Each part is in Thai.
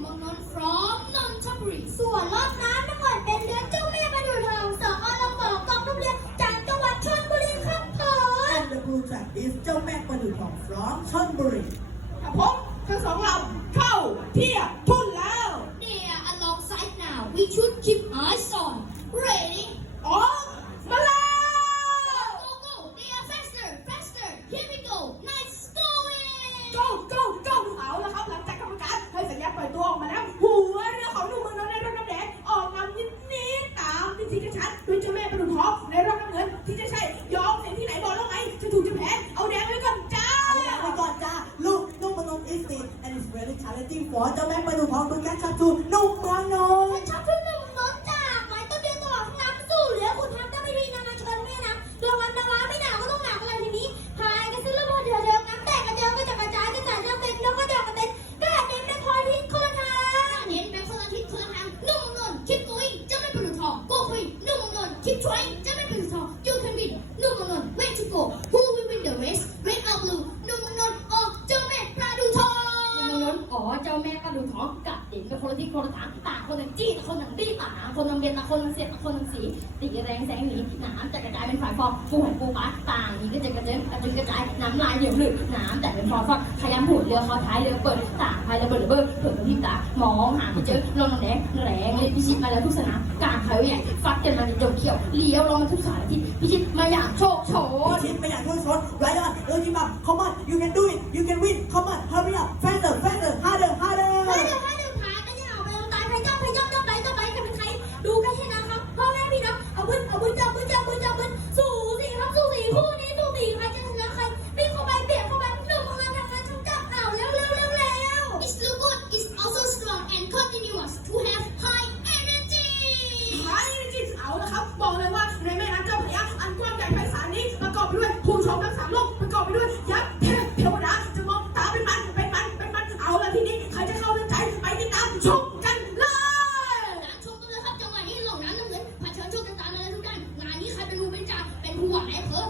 เมืองนนท์ from นนทบุรีส่วนรอบน้ำเมื่อก่อนเป็นเรือเจ้าแม่ประดู่ทองสองอลมกองทัพเรือจากจังหวัดชลบุรีครับผม And the blue track is เจ้าแม่ประดู่ทอง from ชลบุรีครับผมทั้งสองลำเข้าเทียบทุ่นแล้ว There alongside now we should keep eyes on ready it's very challenging for เจ้าแม่ประดู่ทอง to catch up to นุ่มเมืองนนท์ชอบขึ้นเมืองนนจากหมายต้นเดือนตลอดทั้งน้ำสู้เหลือคุณทำได้ไม่ดีนานาชนแม่น้ำรางวัลนาวาไม่หนาวก็ต้องหนักอะไรทีนี้พายกันซื้อแล้วพอเดือดเดิมน้ำแตกกระเจิงก็จะกระจายกระจายน้ำเป็นแล้วก็จะกระเด็นกระเด็นไปคอยทิ้งคนทางเห็นแบบคนทิศคนทางนุ่มเมืองนนท์ keep going จะไม่เป็นทอง go quick นุ่มเมืองนนท์ keep trying จะไม่เป็นทอง you can win นุ่มเงนนท์ where to go who will win the race red or blue นุ่มเมืองน เจ้าแม่กระดูกท้องกัดเด่นเป็นคนที่คนละทางต่างคนหนึ่งจี้คนหนึ่งดีต่างคนหนึ่งเบนต่าคนหนึ่งเสียบคนหนึ่งสีตีแรงแสงหนีน้ำจะกระจายเป็นฝ่ายฟองปูหอยปูปลาต่างนี้ก็จะกระเจิงกระจุยกระจายน้ำลายเหนียวหนึบน้ำแต่เป็นฟองฟองพยายามหูดเรือคอท้ายเรือเปิดต่างพายเรือเปิดเรือเบิดเผื่อที่ตามองหาไม่เจอลงแดงแรงเลยพิชิตมาแล้วทุกสนามกลารพาใหญ่ฟัดกันมาในจมเขียวเลี้ยวลงมาทุกสารทิศพิชิตมาอย่างโชคโชนพิชิตไปอย่างทุ่งชนไรออนเออจิมบับ come on you can do it you can win come on hurry up fast บอกเลยว่าในแม่น้ำเจ้าพระยาอันกว้างใหญ่ไพศาลนี้ประกอบไปด้วยภูชมทั้งสามโลกประกอบไปด้วยยักษ์เทพเทวดาจะมองตาเป็นมันเป็นมันเป็นมันเอาละทีนี้ใครจะเข้าเรื่องใจไปติดตามชมกันเลยตามชมกันเลยครับจังหวะนี้หลงน้ำน้ำเงินเผชิญโชคชะตามาแล้วทุกท่านงานนี้ใครเป็นมูเป็นจ่าเป็นผู้หวังไอ้เผลออย่าพย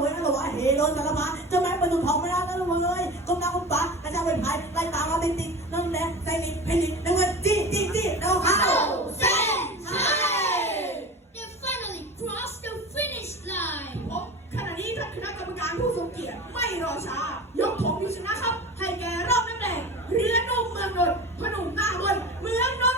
เวยนะบอกว่าเฮโลสารพัดเจ้าแม่ปรรลุทองไม่ได้นะบอเลยก้มหน้าก้มตาอาจารย์เป็นพายไล่ตามมาติดติดน้องแดงใส่ลิ้เพนินแล้องจี้จี้จี้แล้วเข้าเส้นชัย They finally crossed the finish line ผมขณะนี้ท่านคณะกรรมการผู้ทรงเกียรติไม่รอช้า ยกผมอยู่ชนะครับ ให้แกรอบน้ำแดงเรือนุ่มเมืองนนท์พนุนหน้าคนเมืองนนท์